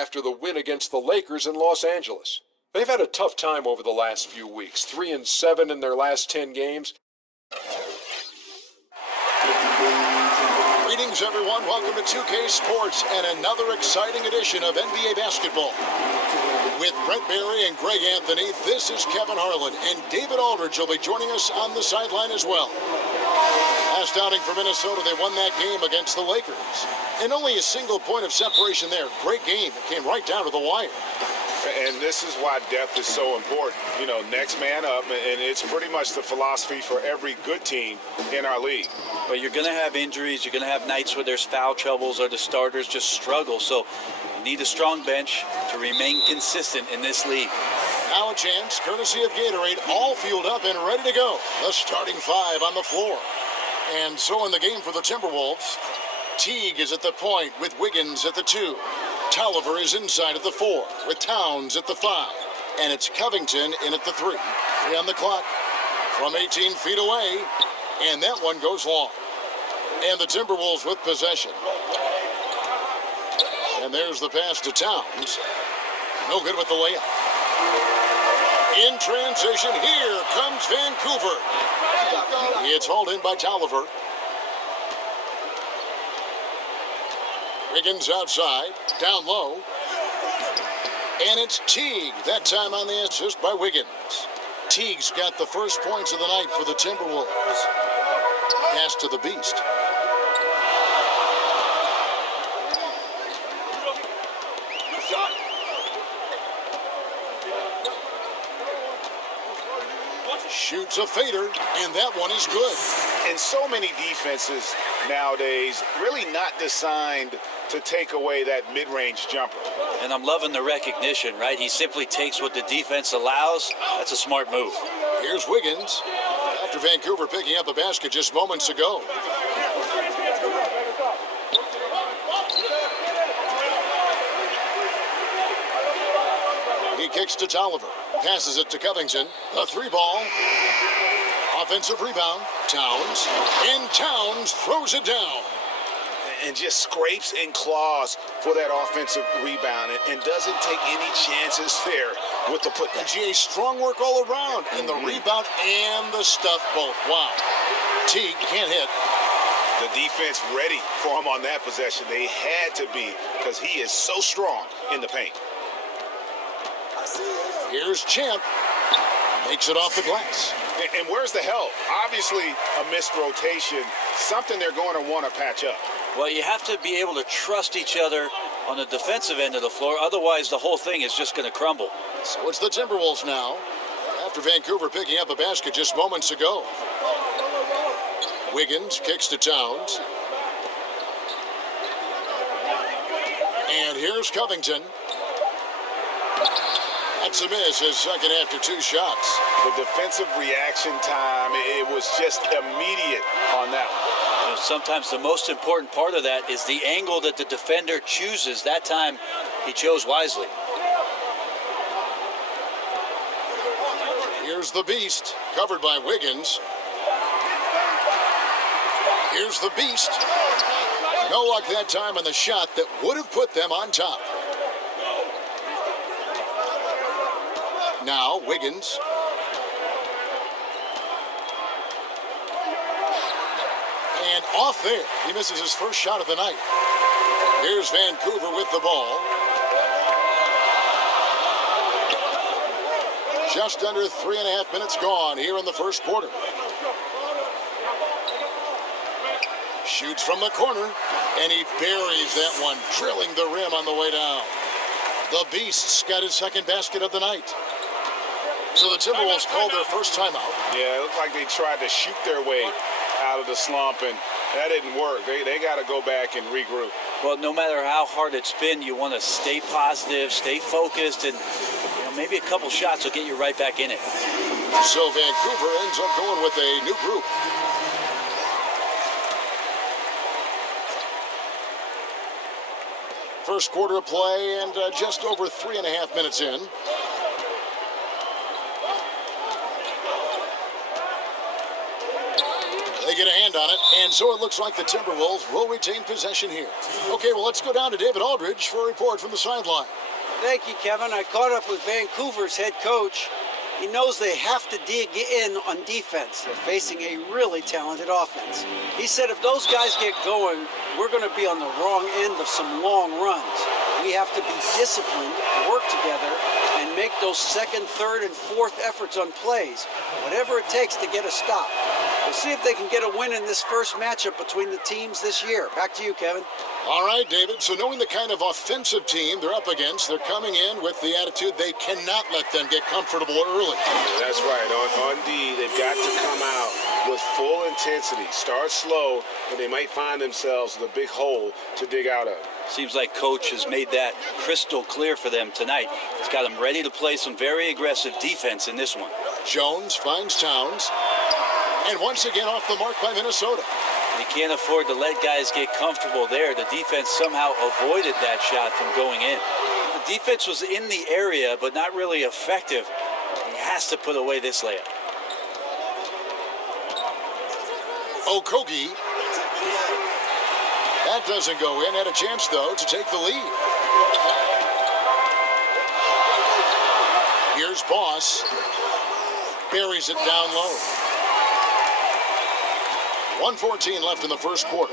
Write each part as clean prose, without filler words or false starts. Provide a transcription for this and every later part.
after the win against the Lakers in Los Angeles. They've had a tough time over the last few weeks, 3-7 in their last 10 games. Greetings, everyone. Welcome to 2K Sports and another exciting edition of NBA basketball. With Brent Barry and Greg Anthony, this is Kevin Harlan, and David Aldridge will be joining us on the sideline as well. Last outing for Minnesota, they won that game against the Lakers. And only a single point of separation there. Great game. It came right down to the wire. And this is why depth is so important. You know, next man up, and it's pretty much the philosophy for every good team in our league. But you're going to have injuries. You're going to have nights where there's foul troubles or the starters just struggle. So you need a strong bench to remain consistent in this league. Now a chance, courtesy of Gatorade, all fueled up and ready to go. The starting five on the floor. And so in the game for the Timberwolves, Teague is at the point with Wiggins at the 2. Tolliver is inside at the 4 with Towns at the 5. And it's Covington in at the 3. 3 on the clock from 18 feet away. And that one goes long. And the Timberwolves with possession. And there's the pass to Towns. No good with the layup. In transition, here comes Vancouver. It's hauled in by Tolliver. Wiggins outside, down low. And it's Teague, that time on the assist by Wiggins. Teague's got the first points of the night for the Timberwolves. Pass to the Beast. Shoots a fader, and that one is good. And so many defenses nowadays really not designed to take away that mid-range jumper. And I'm loving the recognition, right? He simply takes what the defense allows. That's a smart move. Here's Wiggins after Vancouver picking up a basket just moments ago. He kicks to Tolliver, passes it to Covington. A 3-ball. Offensive rebound. Towns. And Towns throws it down. And just scrapes and claws for that offensive rebound and doesn't take any chances there with the putback. GA, strong work all around. And the rebound and the stuff both. Wow. Teague can't hit. The defense ready for him on that possession. They had to be because he is so strong in the paint. Here's Champ. Makes it off the glass. And where's the help? Obviously, a missed rotation, something they're going to want to patch up. Well, you have to be able to trust each other on the defensive end of the floor. Otherwise, the whole thing is just going to crumble. So it's the Timberwolves now, after Vancouver picking up a basket just moments ago. Wiggins kicks to Towns. And here's Covington. That's a miss, his second after 2 shots. The defensive reaction time, it was just immediate on that one. You know, sometimes the most important part of that is the angle that the defender chooses. That time, he chose wisely. Here's the Beast, covered by Wiggins. Here's the Beast. No luck that time on the shot that would have put them on top. Now, Wiggins. And off there. He misses his first shot of the night. Here's Vancouver with the ball. Just under 3.5 minutes gone here in the first quarter. Shoots from the corner, and he buries that one, drilling the rim on the way down. The Beast's got his second basket of the night. So the Timberwolves called their first timeout. Yeah, it looked like they tried to shoot their way out of the slump, and that didn't work. They got to go back and regroup. Well, no matter how hard it's been, you want to stay positive, stay focused, and maybe a couple shots will get you right back in it. So Vancouver ends up going with a new group. First quarter of play and just over 3.5 minutes in. They get a hand on it, and so it looks like the Timberwolves will retain possession here. Okay, well, let's go down to David Aldridge for a report from the sideline. Thank you, Kevin. I caught up with Vancouver's head coach. He knows they have to dig in on defense. They're facing a really talented offense. He said if those guys get going, we're going to be on the wrong end of some long runs. We have to be disciplined, work together, and make those second, third, and fourth efforts on plays, whatever it takes to get a stop. We'll see if they can get a win in this first matchup between the teams this year. Back to you, Kevin. All right, David. So knowing the kind of offensive team they're up against, they're coming in with the attitude they cannot let them get comfortable early. That's right. On D, they've got to come out with full intensity. Start slow, and they might find themselves with a big hole to dig out of. Seems like Coach has made that crystal clear for them tonight. He's got them ready to play some very aggressive defense in this one. Jones finds Towns. And once again off the mark by Minnesota. You can't afford to let guys get comfortable there. The defense somehow avoided that shot from going in. The defense was in the area, but not really effective. He has to put away this layup. Okogie. That doesn't go in. Had a chance, though, to take the lead. Here's Boss. Buries it down low. 1:14 left in the first quarter.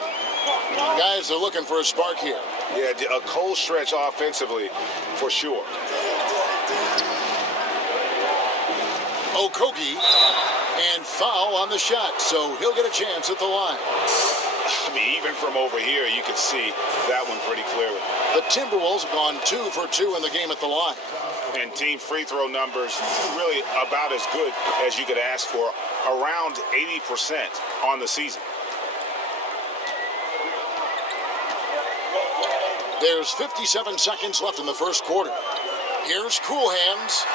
Guys are looking for a spark here. Yeah, a cold stretch offensively, for sure. Okogie, and foul on the shot, so he'll get a chance at the line. I mean, even from over here, you can see that one pretty clearly. The Timberwolves have gone 2 for 2 in the game at the line. And team free throw numbers really about as good as you could ask for, around 80% on the season. There's 57 seconds left in the first quarter. Here's Cool Hands,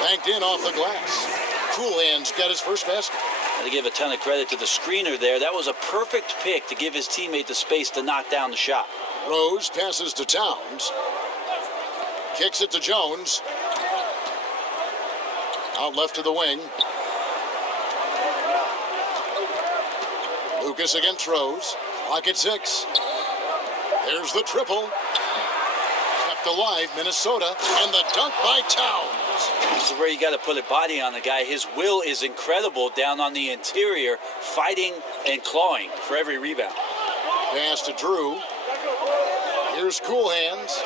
banked in off the glass. Cool Hands got his first basket. To give a ton of credit to the screener there. That was a perfect pick to give his teammate the space to knock down the shot. Rose passes to Towns. Kicks it to Jones. Out left to the wing. Lucas against Rose. Clock at 6. There's the triple. Kept alive, Minnesota. And the dunk by Towns. This is where you got to put a body on the guy. His will is incredible down on the interior, fighting and clawing for every rebound. Pass to Drew. Here's Cool Hands.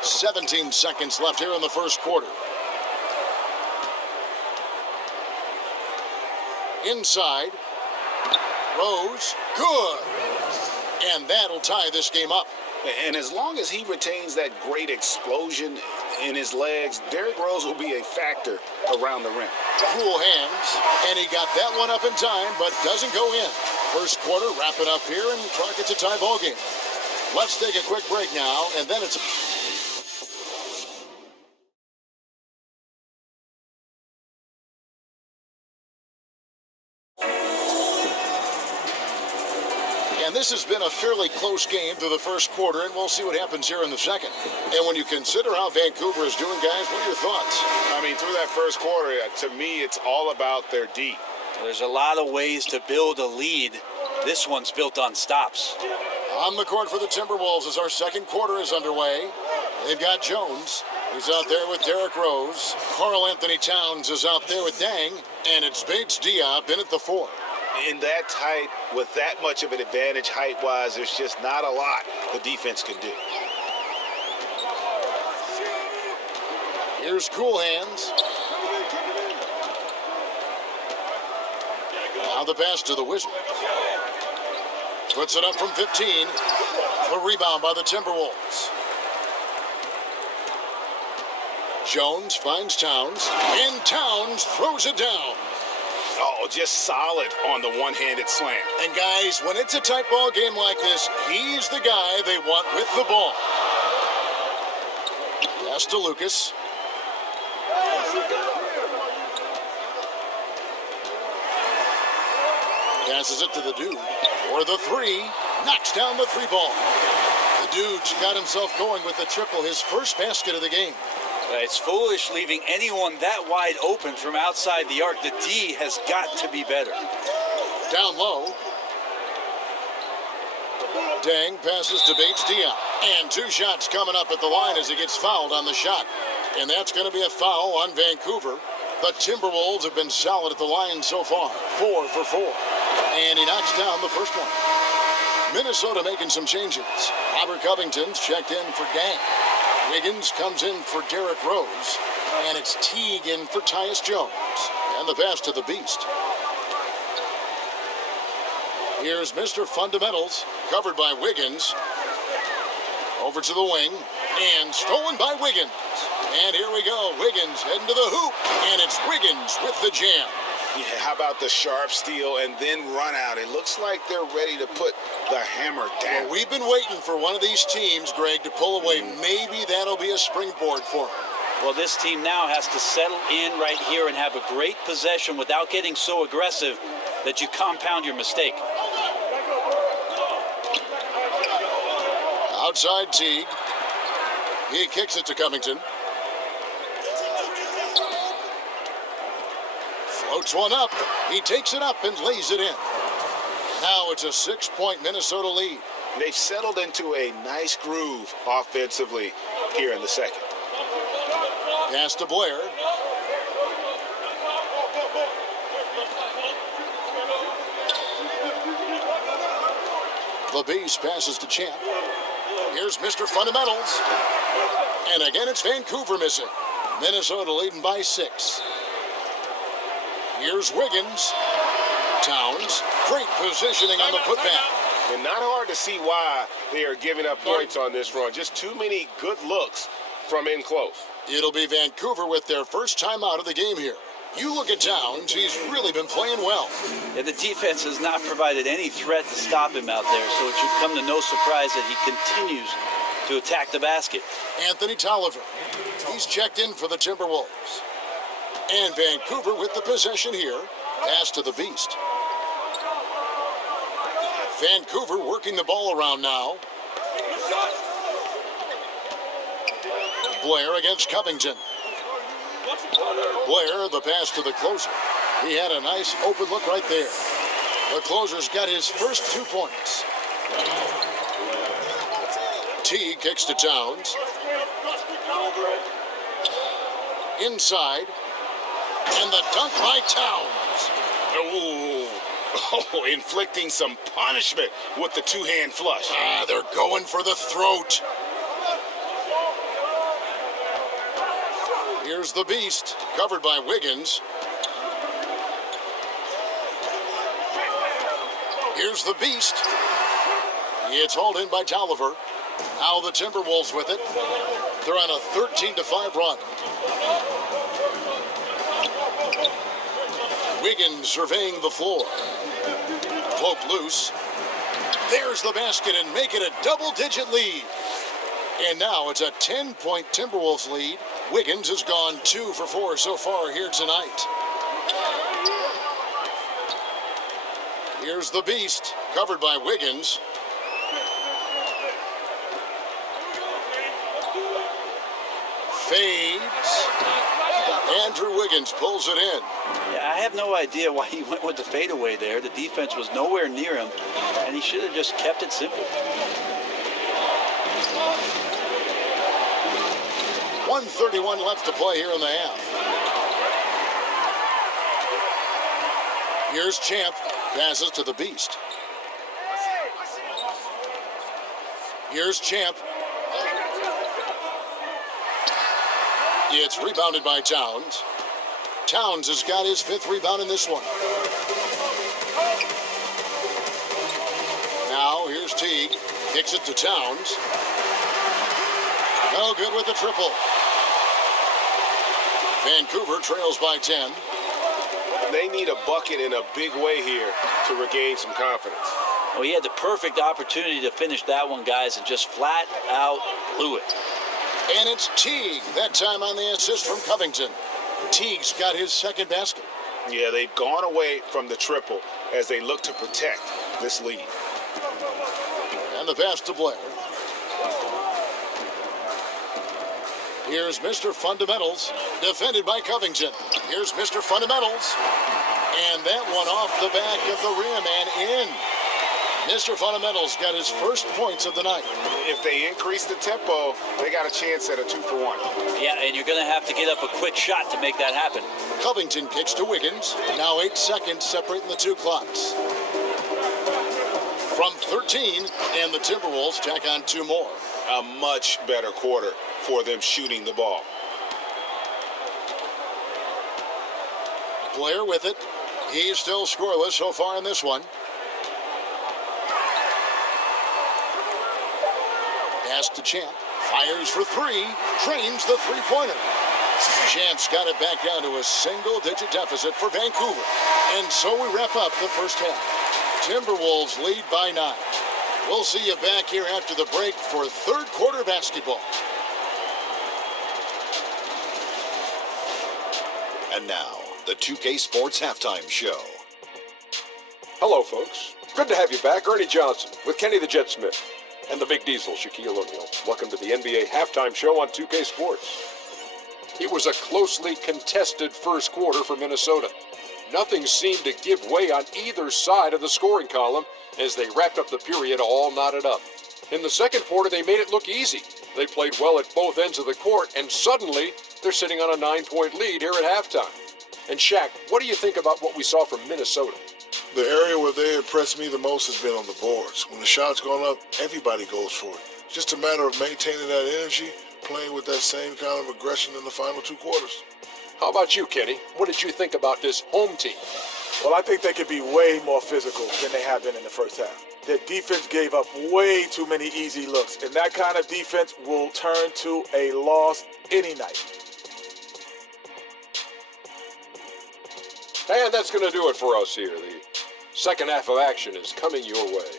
17 seconds left here in the first quarter. Inside. Rose. Good. And that'll tie this game up. And as long as he retains that great explosion in his legs, Derrick Rose will be a factor around the rim. Cool Hands. And he got that one up in time, but doesn't go in. First quarter wrapping up here, and Clark, it's a tie ball game. Let's take a quick break now, and then it's... And this has been a fairly close game through the first quarter, and we'll see what happens here in the second. And when you consider how Vancouver is doing, guys, what are your thoughts? I mean, through that first quarter, to me, it's all about their D. There's a lot of ways to build a lead. This one's built on stops. On the court for the Timberwolves as our second quarter is underway. They've got Jones. He's out there with Derrick Rose. Karl Anthony Towns is out there with Dang. And it's Bates Diop in at the 4. In that tight, with that much of an advantage height-wise, there's just not a lot the defense can do. Here's Cool Hands. Now the pass to the Wizard. Puts it up from 15. The rebound by the Timberwolves. Jones finds Towns, and Towns throws it down. Oh, just solid on the one-handed slam. And guys, when it's a tight ball game like this, he's the guy they want with the ball. Pass to Lucas. Passes it to the Dude. For the 3. Knocks down the 3 ball. The Dude's got himself going with the triple, his first basket of the game. It's foolish leaving anyone that wide open from outside the arc. The D has got to be better. Down low. Dang passes to Bates Dion. And 2 shots coming up at the line as he gets fouled on the shot. And that's going to be a foul on Vancouver. The Timberwolves have been solid at the line so far. 4 for 4. And he knocks down the first one. Minnesota making some changes. Robert Covington's checked in for Dang. Wiggins comes in for Derrick Rose. And it's Teague in for Tyus Jones. And the pass to the Beast. Here's Mr. Fundamentals, covered by Wiggins. Over to the wing, and stolen by Wiggins. And here we go, Wiggins heading to the hoop, and it's Wiggins with the jam. Yeah, how about the sharp steal and then run out? It looks like they're ready to put the hammer down. Well, we've been waiting for one of these teams, Greg, to pull away. Maybe that'll be a springboard for them. Well, this team now has to settle in right here and have a great possession without getting so aggressive that you compound your mistake. Outside Teague. He kicks it to Covington. Floats one up. He takes it up and lays it in. Now it's a 6-point Minnesota lead. They've settled into a nice groove offensively here in the second. Pass to Blair. The Beast passes to Champ. Here's Mr. Fundamentals. And again, it's Vancouver missing. Minnesota leading by 6. Here's Wiggins. Towns. Great positioning on the putback. And not hard to see why they are giving up points on this run. Just too many good looks from in close. It'll be Vancouver with their first time out of the game here. You look at Towns, he's really been playing well. Yeah, the defense has not provided any threat to stop him out there, so it should come to no surprise that he continues to attack the basket. Anthony Tolliver, he's checked in for the Timberwolves. And Vancouver with the possession here. Pass to the Beast. Vancouver working the ball around now. Blair against Covington. Blair, the pass to the closer. He had a nice open look right there. The closer's got his first 2 points. T kicks to Towns. Inside. And the dunk by Towns. Oh, inflicting some punishment with the 2-hand flush. They're going for the throat. Here's the Beast, covered by Wiggins. Here's the Beast. It's hauled in by Tolliver. Now the Timberwolves with it. They're on a 13-5 run. Wiggins surveying the floor. Poke loose. There's the basket and make it a double-digit lead. And now it's a 10-point Timberwolves lead. Wiggins has gone 2 for 4 so far here tonight. Here's the Beast, covered by Wiggins. Fades. Andrew Wiggins pulls it in. Yeah, I have no idea why he went with the fadeaway there. The defense was nowhere near him, and he should have just kept it simple. 1:31 left to play here in the half. Here's Champ. Passes to the Beast. Here's Champ. It's rebounded by Towns. Towns has got his 5th rebound in this one. Now here's Teague. Kicks it to Towns. No good with the triple. Vancouver trails by 10. They need a bucket in a big way here to regain some confidence. Well, he had the perfect opportunity to finish that one, guys, and just flat out blew it. And it's Teague, that time on the assist from Covington. Teague's got his 2nd basket. Yeah, they've gone away from the triple as they look to protect this lead. And the pass to Blair. Here's Mr. Fundamentals, defended by Covington. Here's Mr. Fundamentals. And that one off the back of the rim and in. Mr. Fundamentals got his first points of the night. If they increase the tempo, they got a chance at a 2-for-1. Yeah, and you're going to have to get up a quick shot to make that happen. Covington kicks to Wiggins. Now 8 seconds separating the two clocks. From 13, and the Timberwolves tack on 2 more. A much better quarter for them shooting the ball. Blair with it. He's still scoreless so far in this one. Pass to Champ. Fires for 3. Trains the three-pointer. Champ's got it back down to a single-digit deficit for Vancouver. And so we wrap up the first half. Timberwolves lead by 9. We'll see you back here after the break for third quarter basketball. And now, the 2K Sports Halftime Show. Hello, folks. Good to have you back. Ernie Johnson with Kenny the Jet Smith and the Big Diesel, Shaquille O'Neal. Welcome to the NBA Halftime Show on 2K Sports. It was a closely contested first quarter for Minnesota. Nothing seemed to give way on either side of the scoring column as they wrapped up the period all knotted up. In the second quarter, they made it look easy. They played well at both ends of the court, and suddenly they're sitting on a 9-point lead here at halftime. And Shaq, what do you think about what we saw from Minnesota? The area where they impressed me the most has been on the boards. When the shot's gone up, everybody goes for it. Just a matter of maintaining that energy, playing with that same kind of aggression in the final 2 quarters. How about you, Kenny? What did you think about this home team? Well, I think they could be way more physical than they have been in the first half. Their defense gave up way too many easy looks, and that kind of defense will turn to a loss any night. And that's going to do it for us here. The second half of action is coming your way.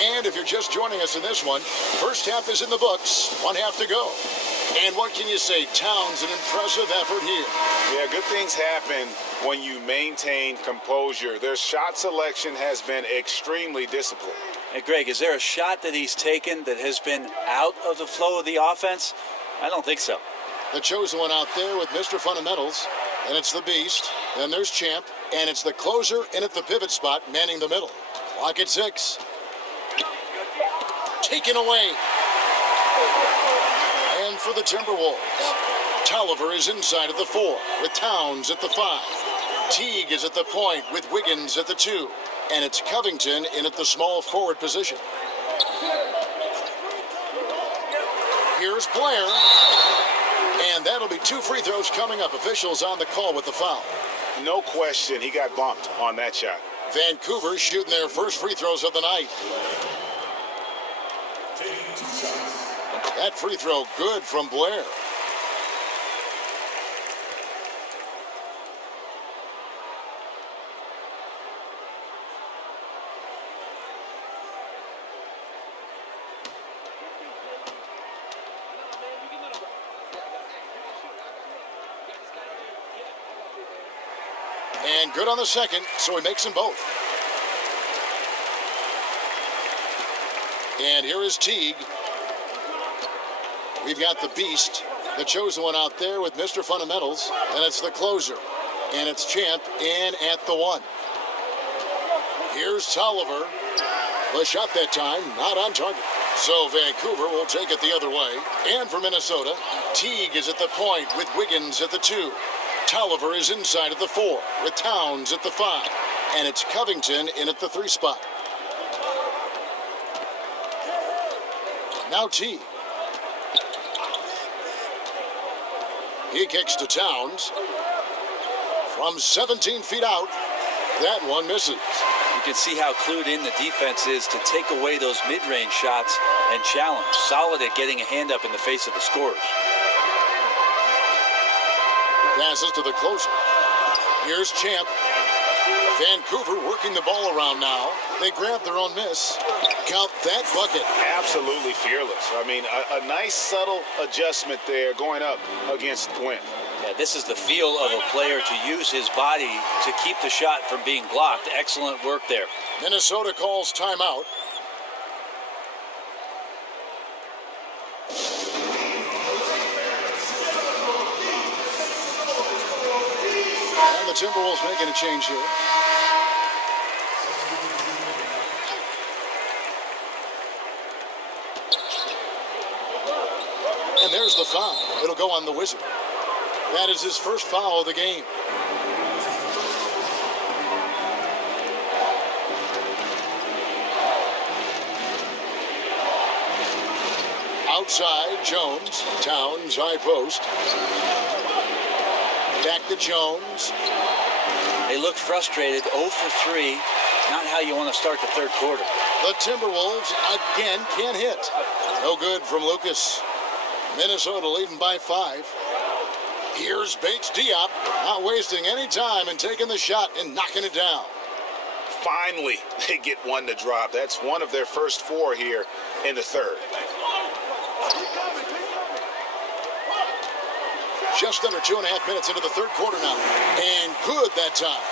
And if you're just joining us in this one, first half is in the books, 1 half to go. And what can you say? Towns, an impressive effort here. Yeah, good things happen when you maintain composure. Their shot selection has been extremely disciplined. Hey, Greg, is there a shot that he's taken that has been out of the flow of the offense? I don't think so. The chosen one out there with Mr. Fundamentals, and it's the Beast. Then there's Champ, and it's the closer in at the pivot spot, manning the middle. Clock at 6. Taken away. And for the Timberwolves, Tolliver is inside at the 4 with Towns at the 5. Teague is at the point with Wiggins at the 2. And it's Covington in at the small forward position. Here's Blair. And that'll be 2 free throws coming up. Officials on the call with the foul. No question, he got bumped on that shot. Vancouver shooting their first free throws of the night. That free throw good from Blair. And good on the second, so he makes them both. And here is Teague. We've got the Beast, the chosen one out there with Mr. Fundamentals, and it's the closer. And it's Champ in at the 1. Here's Tolliver. The shot that time, not on target. So Vancouver will take it the other way. And for Minnesota, Teague is at the point with Wiggins at the 2. Tolliver is inside at the 4 with Towns at the 5. And it's Covington in at the 3 spot. Now Teague. He kicks to Towns. From 17 feet out, that one misses. You can see how clued in the defense is to take away those mid-range shots and challenge. Solid at getting a hand up in the face of the scorers. Passes to the closer. Here's Champ. Vancouver working the ball around now. They grab their own miss. Count that bucket. Absolutely fearless. I mean, a nice subtle adjustment there going up against Wynn. Yeah, this is the feel of a player to use his body to keep the shot from being blocked. Excellent work there. Minnesota calls timeout. And the Timberwolves making a change here. And there's the foul. It'll go on the Wizard. That is his first foul of the game. Outside, Jones. Towns, high post. Back to Jones. They look frustrated. 0 for 3. Not how you want to start the third quarter. The Timberwolves again can't hit. No good from Lucas. Minnesota leading by 5. Here's Bates Diop, not wasting any time and taking the shot and knocking it down. Finally, they get one to drop. That's one of their first 4 here in the third. Just under 2.5 minutes into the third quarter now. And good that time.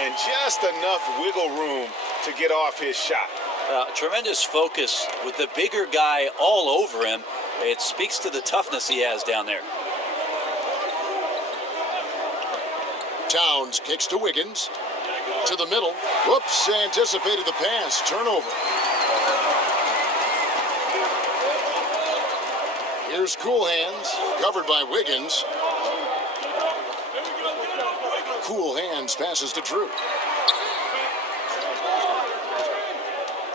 And just enough wiggle room to get off his shot. Tremendous focus with the bigger guy all over him. It speaks to the toughness he has down there. Towns kicks to Wiggins. To the middle. Whoops, anticipated the pass. Turnover. Here's Cool Hands, covered by Wiggins. Cool Hands passes to Drew.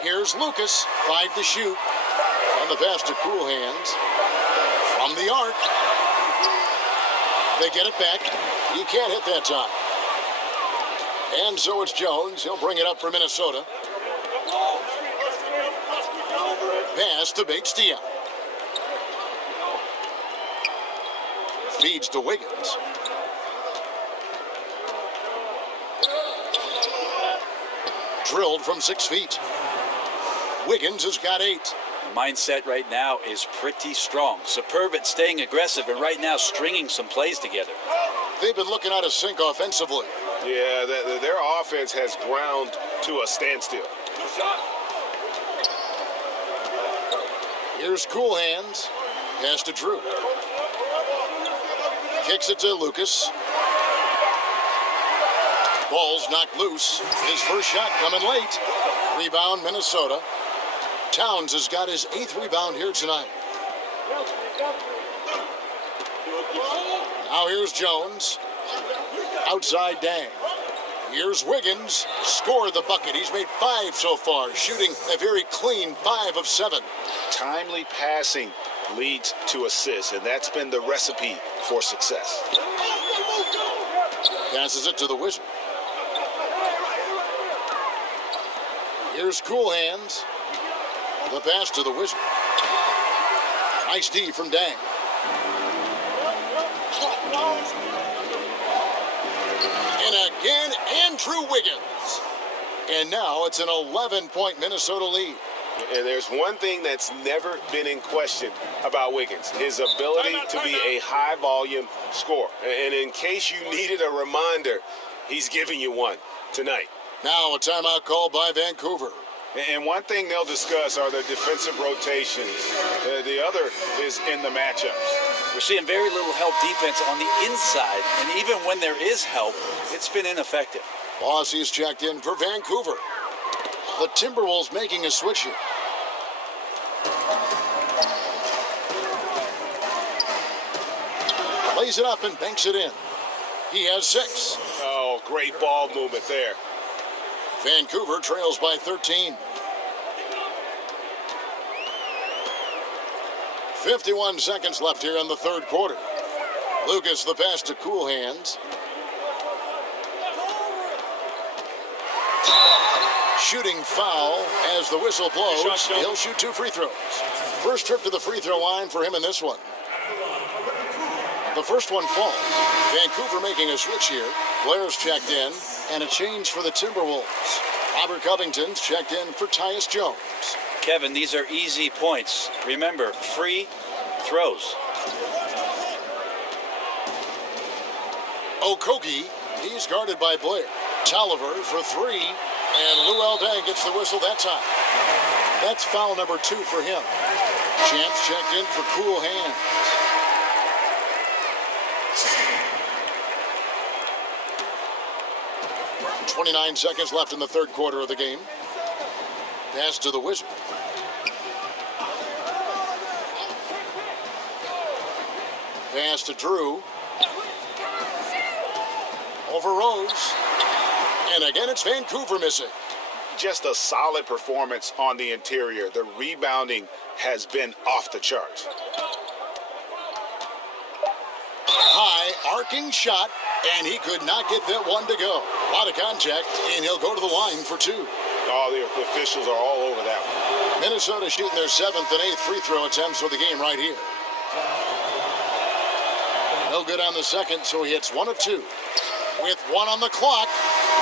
Here's Lucas, 5 to shoot. And the pass to Cool Hands. From the arc. They get it back. He can't hit that time. And so it's Jones. He'll bring it up for Minnesota. Pass to Bates Diop. Feeds to Wiggins. Drilled from 6 feet. Wiggins has got 8. The mindset right now is pretty strong. Superb at staying aggressive and right now stringing some plays together. They've been looking out of sync offensively. Yeah, their offense has ground to a standstill. Here's Cool Hands. Pass to Drew. Kicks it to Lucas. Ball's knocked loose. His first shot coming late. Rebound, Minnesota. Towns has got his 8th rebound here tonight. Now here's Jones. Outside Dang. Here's Wiggins. Scored the bucket. He's made 5 so far, shooting a very clean 5 of 7. Timely passing leads to assists, and that's been the recipe for success. Passes it to the Wizard. Here's Cool Hands. The pass to the Wizard. Nice D from Dang. And again, Andrew Wiggins. And now it's an 11-point Minnesota lead. And there's one thing that's never been in question about Wiggins, his ability to be a high-volume scorer. And in case you needed a reminder, he's giving you one tonight. Now a timeout call by Vancouver. And one thing they'll discuss are their defensive rotations. The other is in the matchups. We're seeing very little help defense on the inside, and even when there is help, it's been ineffective. Bossie's checked in for Vancouver. The Timberwolves making a switch here. Lays it up and banks it in. He has 6. Oh, great ball movement there. Vancouver trails by 13. 51 seconds left here in the third quarter. Lucas, the pass to Cool Hands. Shooting foul as the whistle blows. He'll shoot 2 free throws. First trip to the free throw line for him in this one. The first one falls. Vancouver making a switch here. Blair's checked in, And a change for the Timberwolves. Robert Covington's checked in for Tyus Jones. Kevin, these are easy points. Remember, free throws. Okogie, he's guarded by Blair. Tolliver for three, and Lou Aldang gets the whistle that time. That's foul number 2 for him. Champs checked in for cool hands. .29 seconds left in the third quarter of the game. Pass to the Wizard. Pass to Drew. Over Rose. And again, it's Vancouver missing. Just a solid performance on the interior. The rebounding has been off the charts. High arcing shot, and he could not get that one to go. A lot of contact, and he'll go to the line for 2. All the officials are all over that one. Minnesota shooting their 7th and 8th free throw attempts for the game right here. No good on the second, so he hits 1 of 2. With 1 on the clock,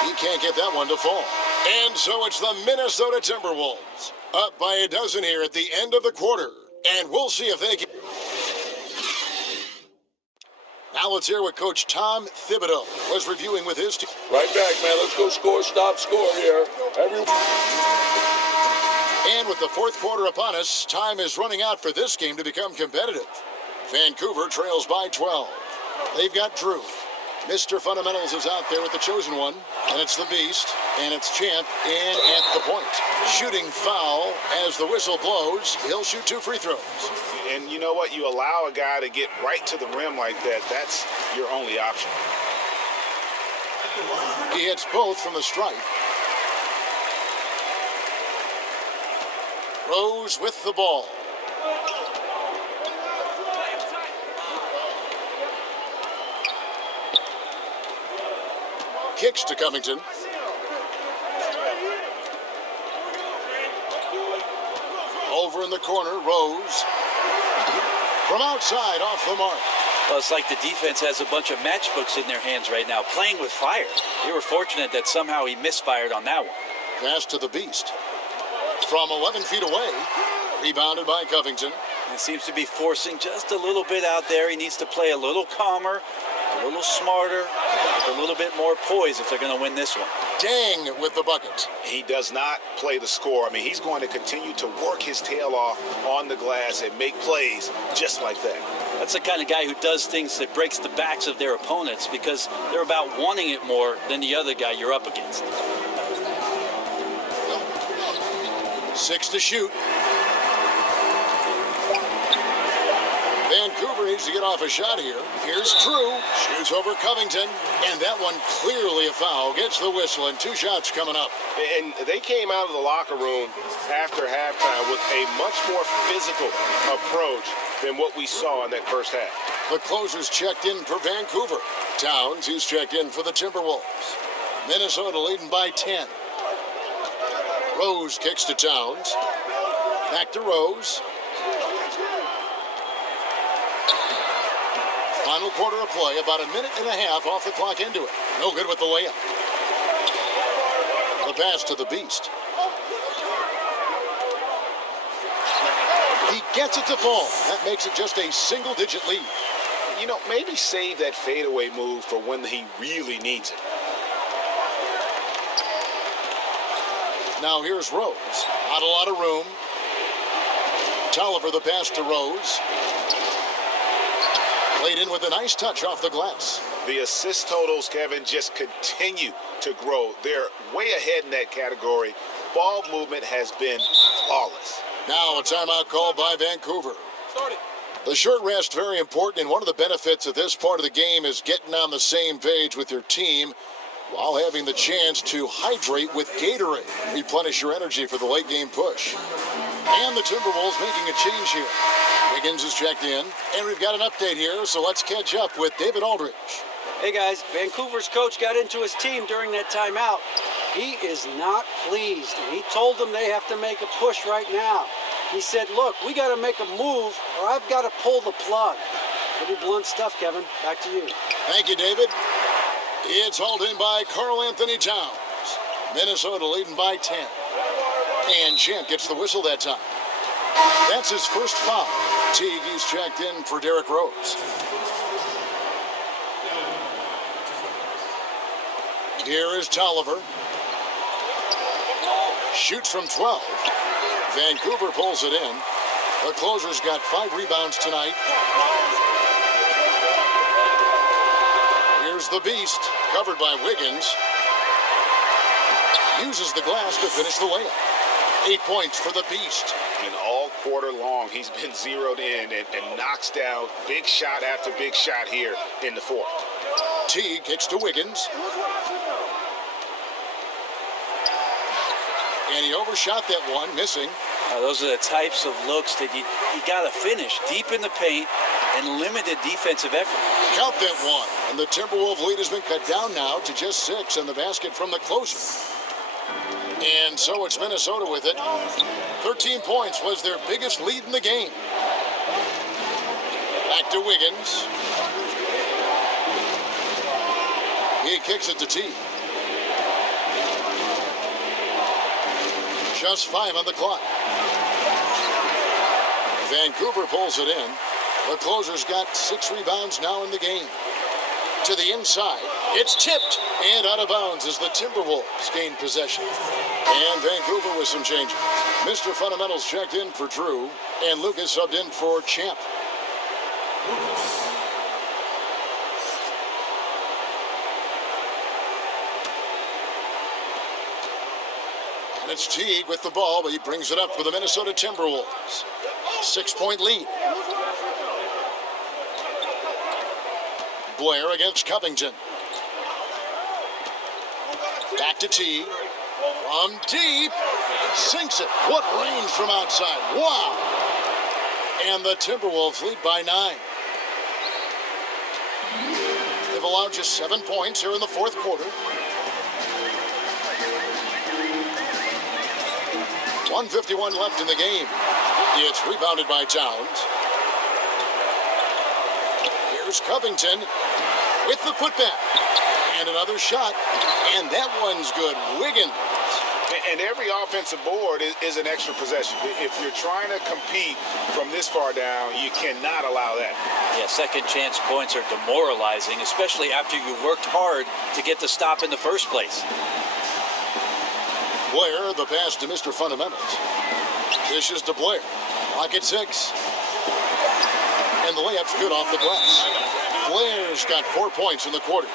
he can't get that one to fall. And so it's the Minnesota Timberwolves, up by a dozen here at the end of the quarter. And we'll see if they can. Now let's hear what Coach Tom Thibodeau was reviewing with his team. Right back, man. Let's go score, stop, score here. And with the fourth quarter upon us, time is running out for this game to become competitive. Vancouver trails by 12. They've got Drew. Mr. Fundamentals is out there with the chosen one, and it's the Beast, and it's Champ in at the point. Shooting foul as the whistle blows. He'll shoot 2 free throws. And you know what? You allow a guy to get right to the rim like that, that's your only option. He hits both from the stripe. Rose with the ball. Kicks to Covington. Over in the corner, Rose. From outside, off the mark. Well, it's like the defense has a bunch of matchbooks in their hands right now, playing with fire. They were fortunate that somehow he misfired on that one. Pass to the Beast. From 11 feet away, rebounded by Covington. He seems to be forcing just a little bit out there. He needs to play a little calmer, a little smarter, with a little bit more poise if they're going to win this one. Dang with the bucket. He does not play the score. I mean, he's going to continue to work his tail off on the glass and make plays just like that. That's the kind of guy who does things that breaks the backs of their opponents because they're about wanting it more than the other guy you're up against. 6 to shoot. Vancouver needs to get off a shot here. Here's Drew. Shoots over Covington. And that one clearly a foul. Gets the whistle and 2 shots coming up. And they came out of the locker room after halftime with a much more physical approach than what we saw in that first half. The closer's checked in for Vancouver. Towns, he's checked in for the Timberwolves. Minnesota leading by 10. Rose kicks to Towns. Back to Rose. Final quarter of play, about a minute and a half off the clock into it. No good with the layup. The pass to the Beast. He gets it to fall. That makes it just a single-digit lead. You know, maybe save that fadeaway move for when he really needs it. Now here's Rose. Not a lot of room. Tolliver the pass to Rose. Played in with a nice touch off the glass. The assist totals, Kevin, just continue to grow. They're way ahead in that category. Ball movement has been flawless. Now a timeout called by Vancouver. The short rest, very important, and one of the benefits of this part of the game is getting on the same page with your team while having the chance to hydrate with Gatorade. Replenish your energy for the late game push. And the Timberwolves making a change here. Wiggins is checked in, and we've got an update here, so let's catch up with David Aldridge. Hey guys, Vancouver's coach got into his team during that timeout. He is not pleased, and he told them they have to make a push right now. He said, look, we got to make a move, or I've got to pull the plug. Pretty blunt stuff, Kevin. Back to you. Thank you, David. It's hauled in by Karl Anthony Towns. Minnesota leading by 10. And Champ gets the whistle that time. That's his first foul. Teague, he's checked in for Derrick Rose. Here is Tolliver. Shoots from 12. Vancouver pulls it in. The closer's got 5 rebounds tonight. Here's the Beast, covered by Wiggins. Uses the glass to finish the layup. 8 points for the Beast. And all quarter long, he's been zeroed in and knocks down big shot after big shot here in the fourth. Teague kicks to Wiggins. And he overshot that one, missing. Those are the types of looks that you got to finish deep in the paint and limited defensive effort. Count that one. And the Timberwolves lead has been cut down now to just 6 in the basket from the closer. And so it's Minnesota with it. 13 points was their biggest lead in the game. Back to Wiggins. He kicks it to T. Just 5 on the clock. Vancouver pulls it in. The closer's got 6 rebounds now in the game. To the inside. It's tipped and out of bounds as the Timberwolves gain possession. And Vancouver with some changes. Mr. Fundamentals checked in for Drew, and Lucas subbed in for Champ. And it's Teague with the ball, but he brings it up for the Minnesota Timberwolves. 6-point lead. Blair against Covington. Back to Teague. From deep. Sinks it. What range from outside. Wow. And the Timberwolves lead by 9. They've allowed just 7 points here in the fourth quarter. 1:51 left in the game. It's rebounded by Towns. Here's Covington with the putback. And another shot. And that one's good. Wiggins. And every offensive board is an extra possession. If you're trying to compete from this far down, you cannot allow that. Yeah, second chance points are demoralizing, especially after you worked hard to get the stop in the first place. Blair, the pass to Mr. Fundamentals. Dishes to Blair. Clock at 6. And the layup's good off the glass. Blair's got 4 points in the quarter.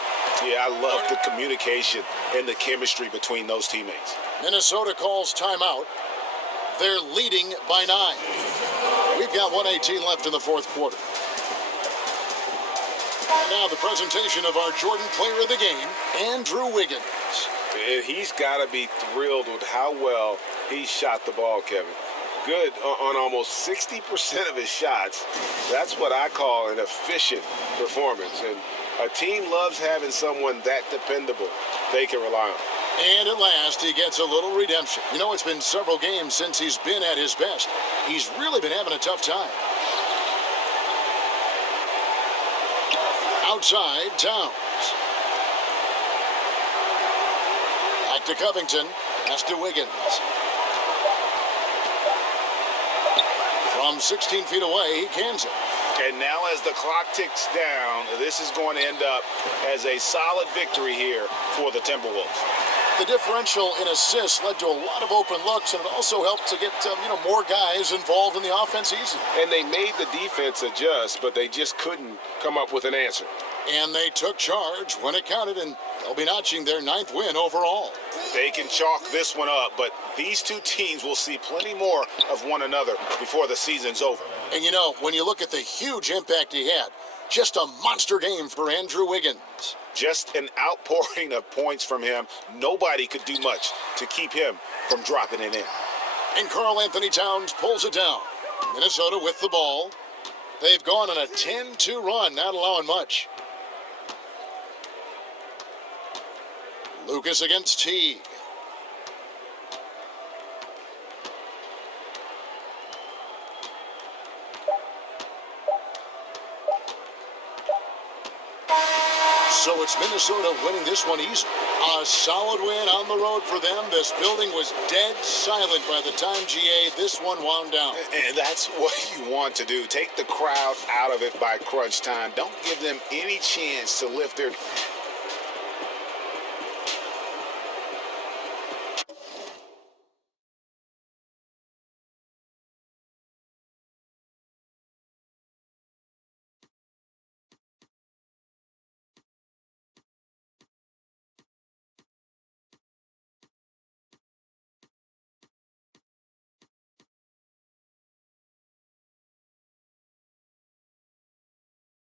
Yeah, I love the communication and the chemistry between those teammates. Minnesota calls timeout. They're leading by 9. We've got 1:18 left in the fourth quarter. And now the presentation of our Jordan player of the game, Andrew Wiggins. And he's got to be thrilled with how well he shot the ball, Kevin. Good on almost 60% of his shots. That's what I call an efficient performance. And a team loves having someone that dependable they can rely on. And at last, he gets a little redemption. You know, it's been several games since he's been at his best. He's really been having a tough time. Outside, Towns. Back to Covington. Pass to Wiggins. From 16 feet away, he cans it. And now as the clock ticks down, this is going to end up as a solid victory here for the Timberwolves. The differential in assists led to a lot of open looks, and it also helped to get more guys involved in the offense easily. And they made the defense adjust, but they just couldn't come up with an answer. And they took charge when it counted, and they'll be notching their 9th win overall. They can chalk this one up, but these two teams will see plenty more of one another before the season's over. And you know, when you look at the huge impact he had, just a monster game for Andrew Wiggins. Just an outpouring of points from him. Nobody could do much to keep him from dropping it in. And Karl Anthony Towns pulls it down. Minnesota with the ball. They've gone on a 10-2 run, not allowing much. Lucas against Teague. So it's Minnesota winning this one easily. A solid win on the road for them. This building was dead silent by the time, GA, this one wound down. And that's what you want to do. Take the crowd out of it by crunch time. Don't give them any chance to lift their